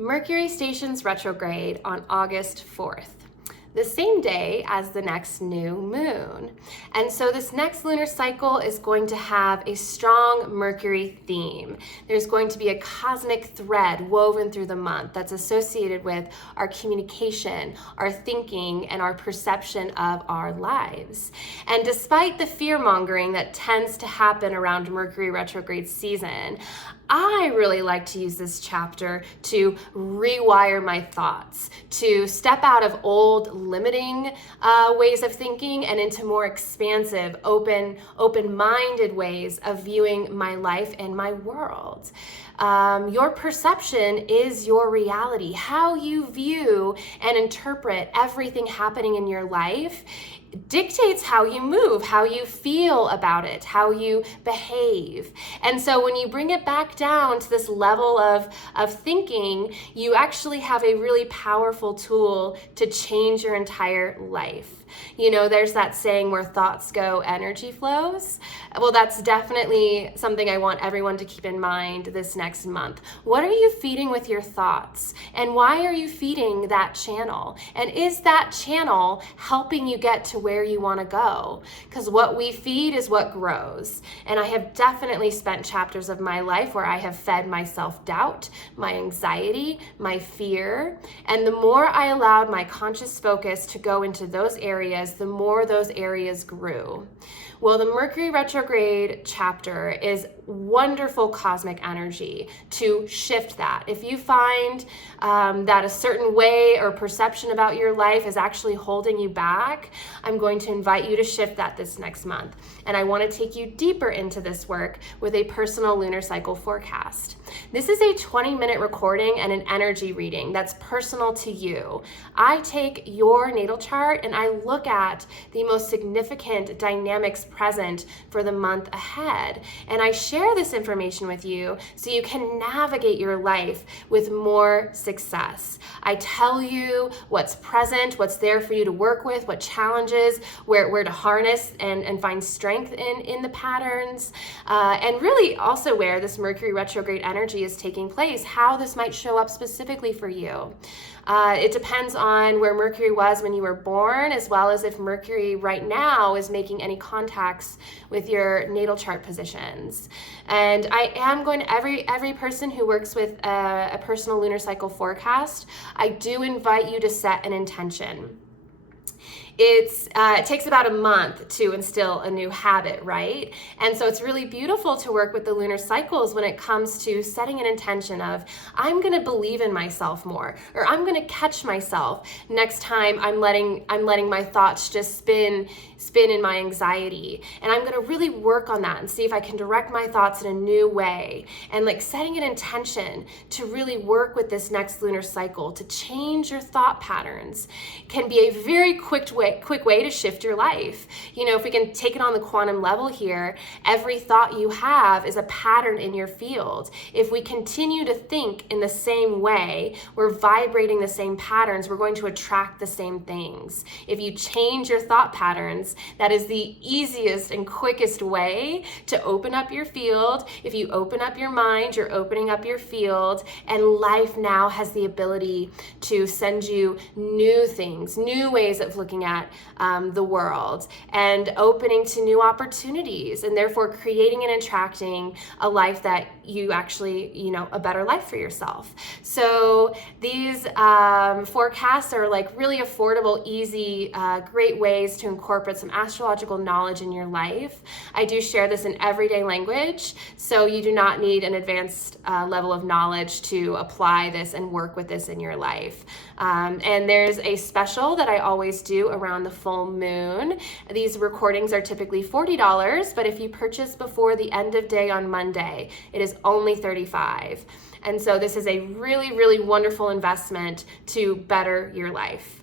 Mercury stations retrograde on August 4th, the same day as the next new moon. And so this next lunar cycle is going to have a strong Mercury theme. There's going to be a cosmic thread woven through the month that's associated with our communication, our thinking, and our perception of our lives. And despite the fear-mongering that tends to happen around Mercury retrograde season, I really like to use this chapter to rewire my thoughts, to step out of old limiting ways of thinking and into more expansive, open-minded ways of viewing my life and my world. Your perception is your reality. How you view and interpret everything happening in your life dictates how you move, how you feel about it, how you behave. And so when you bring it back down to this level of thinking, you actually have a really powerful tool to change your entire life. You know, there's that saying, where thoughts go, energy flows. Well, that's definitely something I want everyone to keep in mind this next month. What are you feeding with your thoughts? And why are you feeding that channel? And is that channel helping you get to where you want to go? Because what we feed is what grows. And I have definitely spent chapters of my life where I have fed my self-doubt, my anxiety, my fear. And the more I allowed my conscious focus to go into those areas, the more those areas grew. Well, the Mercury retrograde chapter is wonderful cosmic energy to shift that. If you find that a certain way or perception about your life is actually holding you back, I'm going to invite you to shift that this next month. And I want to take you deeper into this work with a personal lunar cycle forecast. This is a 20-minute recording and an energy reading that's personal to you. I take your natal chart and I look at the most significant dynamics present for the month ahead. And I share this information with you so you can navigate your life with more success. I tell you what's present, what's there for you to work with, what challenges, where to harness and find strength in the patterns, and really also where this Mercury retrograde energy is taking place, how this might show up specifically for you. It depends on where Mercury was when you were born, as well as if Mercury right now is making any contacts with your natal chart positions. And I am going to, every person who works with a personal lunar cycle forecast, I do invite you to set an intention. It takes about a month to instill a new habit, right? And so it's really beautiful to work with the lunar cycles when it comes to setting an intention of, I'm going to believe in myself more, or I'm going to catch myself next time I'm letting my thoughts just spin in my anxiety. And I'm going to really work on that and see if I can direct my thoughts in a new way. And like setting an intention to really work with this next lunar cycle to change your thought patterns can be a very quick way to shift your life. You know, if we can take it on the quantum level here, every thought you have is a pattern in your field. If we continue to think in the same way, we're vibrating the same patterns, we're going to attract the same things. If you change your thought patterns, that is the easiest and quickest way to open up your field. If you open up your mind, you're opening up your field, and life now has the ability to send you new things, new ways of looking at the world, and opening to new opportunities, and therefore creating and attracting a life that you actually, you know, a better life for yourself. So these forecasts are like really affordable, easy, great ways to incorporate some astrological knowledge in your life. I do share this in everyday language, so you do not need an advanced level of knowledge to apply this and work with this in your life. And there's a special that I always do around the full moon. These recordings are typically $40, but if you purchase before the end of day on Monday, it is only $35. And so this is a really, really wonderful investment to better your life.